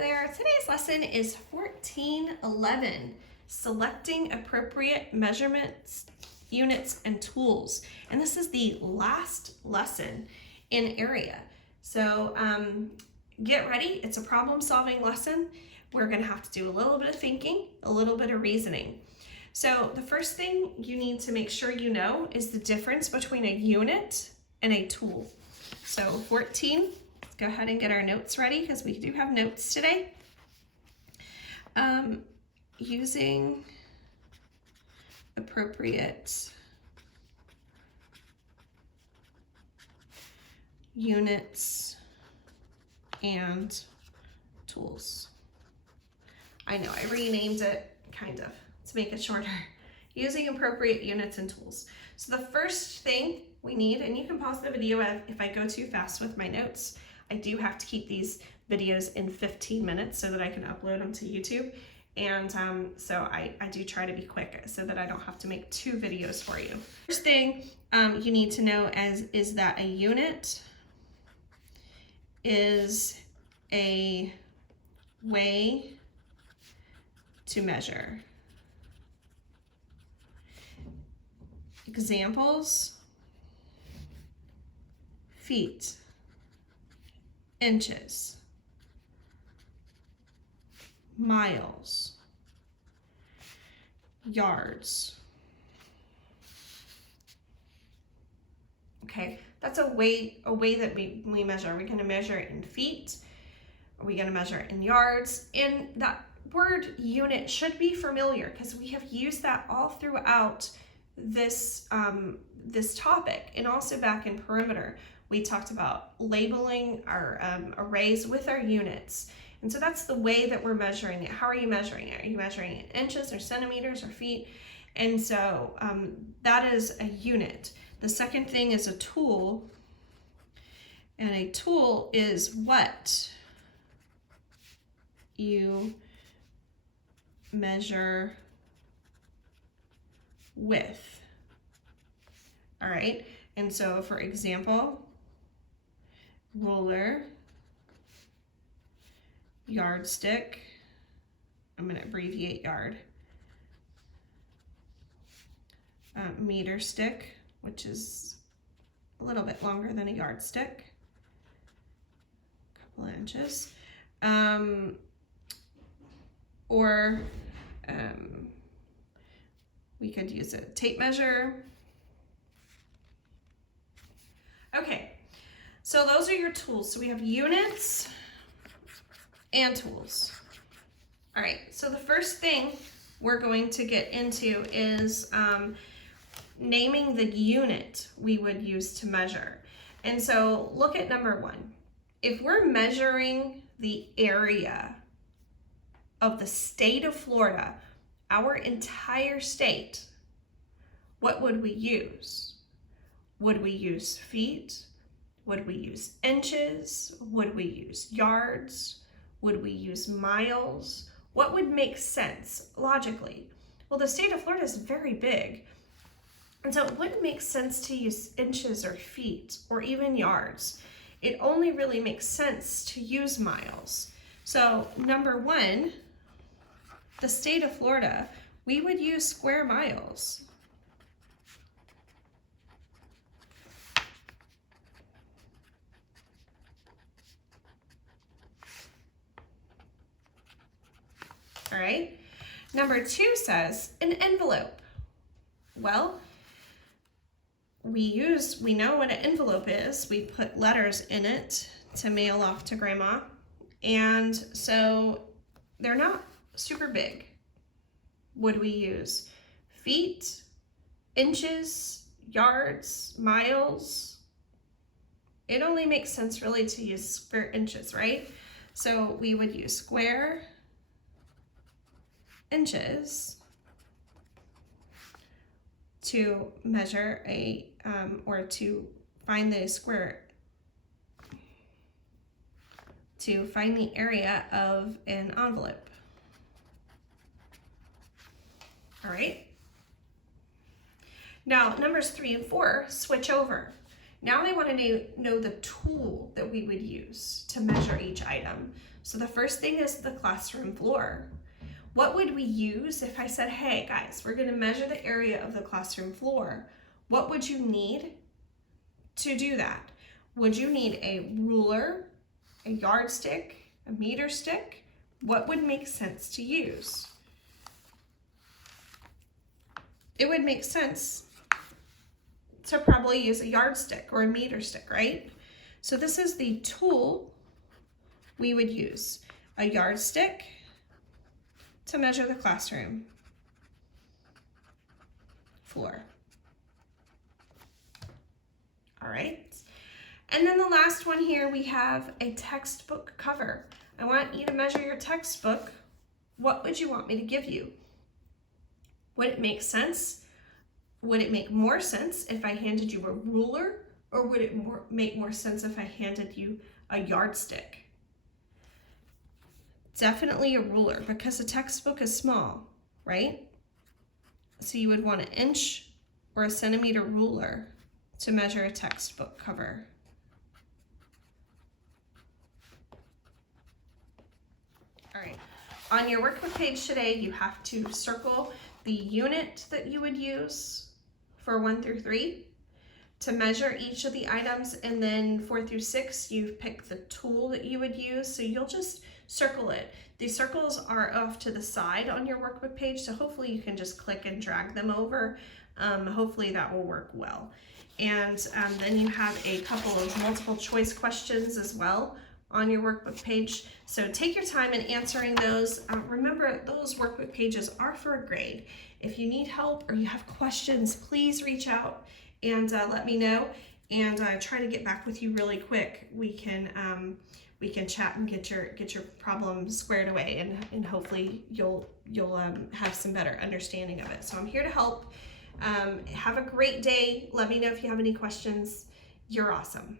there. Today's lesson is 1411, selecting appropriate measurements, units, and tools. And this is the last lesson in area. So get ready. It's a problem-solving lesson. We're going to have to do a little bit of thinking, a little bit of reasoning. So the first thing you need to make sure you know is the difference between a unit and a tool. So 14, let's go ahead and get our notes ready because we do have notes today. Using appropriate units and tools. I know, I renamed it kind of to make it shorter. Using appropriate units and tools. So the first thing we need, and you can pause the video if I go too fast with my notes. I do have to keep these videos in 15 minutes so that I can upload them to YouTube. And so I do try to be quick so that I don't have to make 2 videos for you. First thing you need to know is that a unit is a way to measure. Examples: feet, inches, miles, yards. Okay, that's a way that we measure. Are we going to measure it in feet? Are we going to measure it in yards? And that word unit should be familiar because we have used that all throughout this topic, and also back in perimeter we talked about labeling our arrays with our units. And so that's the way that we're measuring it. How are you measuring it? Are you measuring it in inches or centimeters or feet? And so that is a unit. The second thing is a tool, and a tool is what you measure with. All right, and so for example, ruler, yardstick, I'm going to abbreviate yard, meter stick, which is a little bit longer than a yardstick, a couple of inches, or we could use a tape measure. Okay, so those are your tools. So we have units and tools. All right, so the first thing we're going to get into is naming the unit we would use to measure. And so look at number 1. If we're measuring the area of the state of Florida, our entire state, what would we use? Would we use feet? Would we use inches? Would we use yards? Would we use miles? What would make sense logically? Well, the state of Florida is very big, and so it wouldn't make sense to use inches or feet or even yards. It only really makes sense to use miles. So number 1, the state of Florida, we would use square miles. All right. Number 2 says an envelope. Well, we know what an envelope is. We put letters in it to mail off to grandma. And so they're not super big. Would we use feet, inches, yards, miles? It only makes sense really to use square inches, right? So we would use square inches to measure or to find the square, to find the area of an envelope. All right. Now, numbers 3 and 4 switch over. Now they want to know the tool that we would use to measure each item. So the first thing is the classroom floor. What would we use if I said, hey guys, we're going to measure the area of the classroom floor? What would you need to do that? Would you need a ruler, a yardstick, a meter stick? What would make sense to use? It would make sense to probably use a yardstick or a meter stick, right? So this is the tool we would use. A yardstick to measure the classroom floor. All right. And then the last one here, we have a textbook cover. I want you to measure your textbook. What would you want me to give you? Would it make sense? Would it make more sense if I handed you a ruler, or would it make more sense if I handed you a yardstick? Definitely a ruler, because the textbook is small, right? So you would want an inch or a centimeter ruler to measure a textbook cover. All right, on your workbook page today, you have to circle the unit that you would use for 1 through 3 to measure each of the items, and then 4 through 6, you pick the tool that you would use. So you'll just circle it. These circles are off to the side on your workbook page, so hopefully you can just click and drag them over. Hopefully that will work well. And then you have a couple of multiple choice questions as well on your workbook page. So take your time in answering those. Remember, those workbook pages are for a grade. If you need help or you have questions, please reach out and let me know, and try to get back with you really quick. We can chat and get your problem squared away, and hopefully you'll have some better understanding of it. So I'm here to help. Have a great day. Let me know if you have any questions. You're awesome.